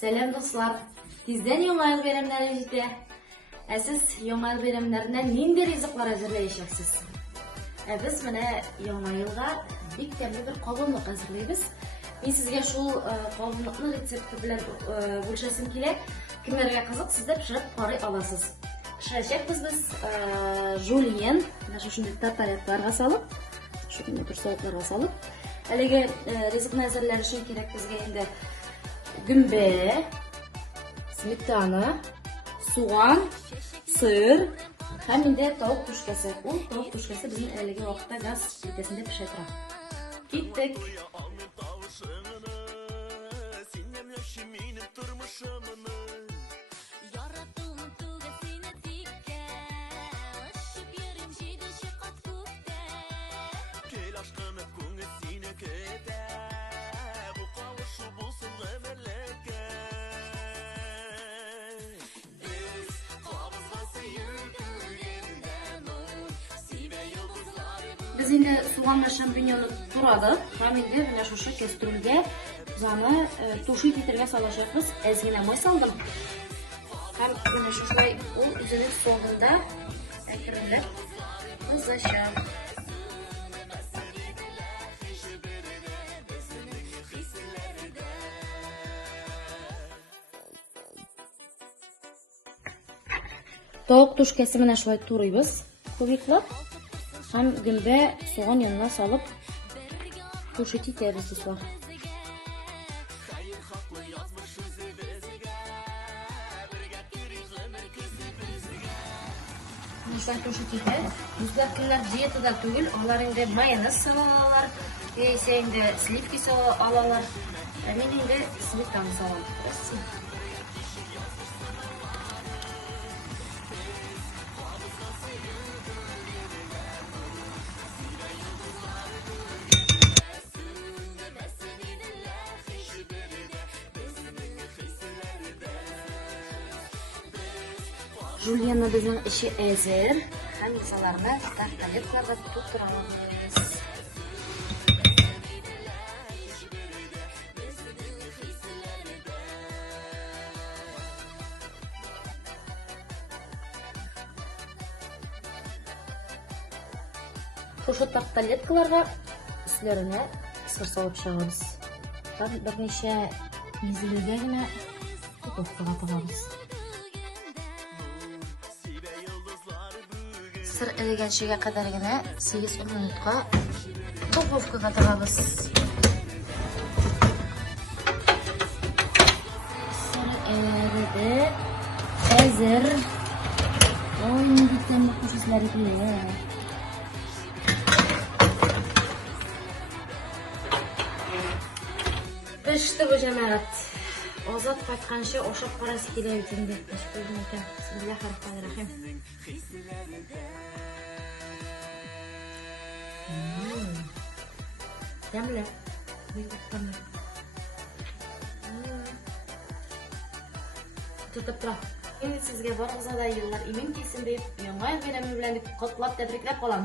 Selam dostlar. Tizden Яңа ел бәйрәмнәре җитә. Сез Яңа ел бәйрәмнәренә нинди ризыклар әзерләячәксез? Без менә Яңа елга бик тәмле бер кабынлык әзерләйбез. Мин сезгә шул кабынлыкны рецепты белән бүлешәсем килә. Кемнәргә кызык, сез дә пешереп карый аласыз. Пешерәчәкбез без жульен, менә шушындый тарталетларга салып, шундый турсалыкларга салып. Әлеге ризыкны әзерләр өчен кирәк безгә инде гөмбә, сметана, суган, сыр һәм инде тавык түшкәсе. Ул тавык түшкәсе безнең әлеге вакытта газ плитәсендә пешә тора. Киттек. Biz инде суган шампиньонны турадык һәм инде менә шушы кастрюльгә аны тушить итәргә салачакбыз. Әз генә май салдым. Һәм менә шулай ул үзенең соңында әкренләп кызачак. Тавык түшкәсе менә шулай турыйбыз. Кубиклап һәм гөмбә суган янына салып тушить итәбез дуслар. Мисал тушить итә. Үзләр көннәр диетада түгел, алар инде майонез салалар, яисә инде сливки алалар. Мин инде сметана салам. Жульенны безнең эче әзер, һәм мисаларны тарталетларда тутырабыз. Шушы тарталеткаларга өсләренә сыр салып чыгабыз. Берничә мизгелгә генә тутырып тыгабыз. Сыр эрегәнчегә кадәр генә 8-10 минутка духовкага тыгабыз. Сыр эреде, әзер. Ой, нинди тәмле хисләр килә. Пеште бу җәмәгать. Азат кайтканчы ашап карасы килә бит инде. Бисмиллаһир-рахманир-рахим. Тәмле. Тутып тора. Инде сезгә барыгызга да еллар имин килсен дип, яңа ел бәйрәме белән дип котлап тәбрикләп калам.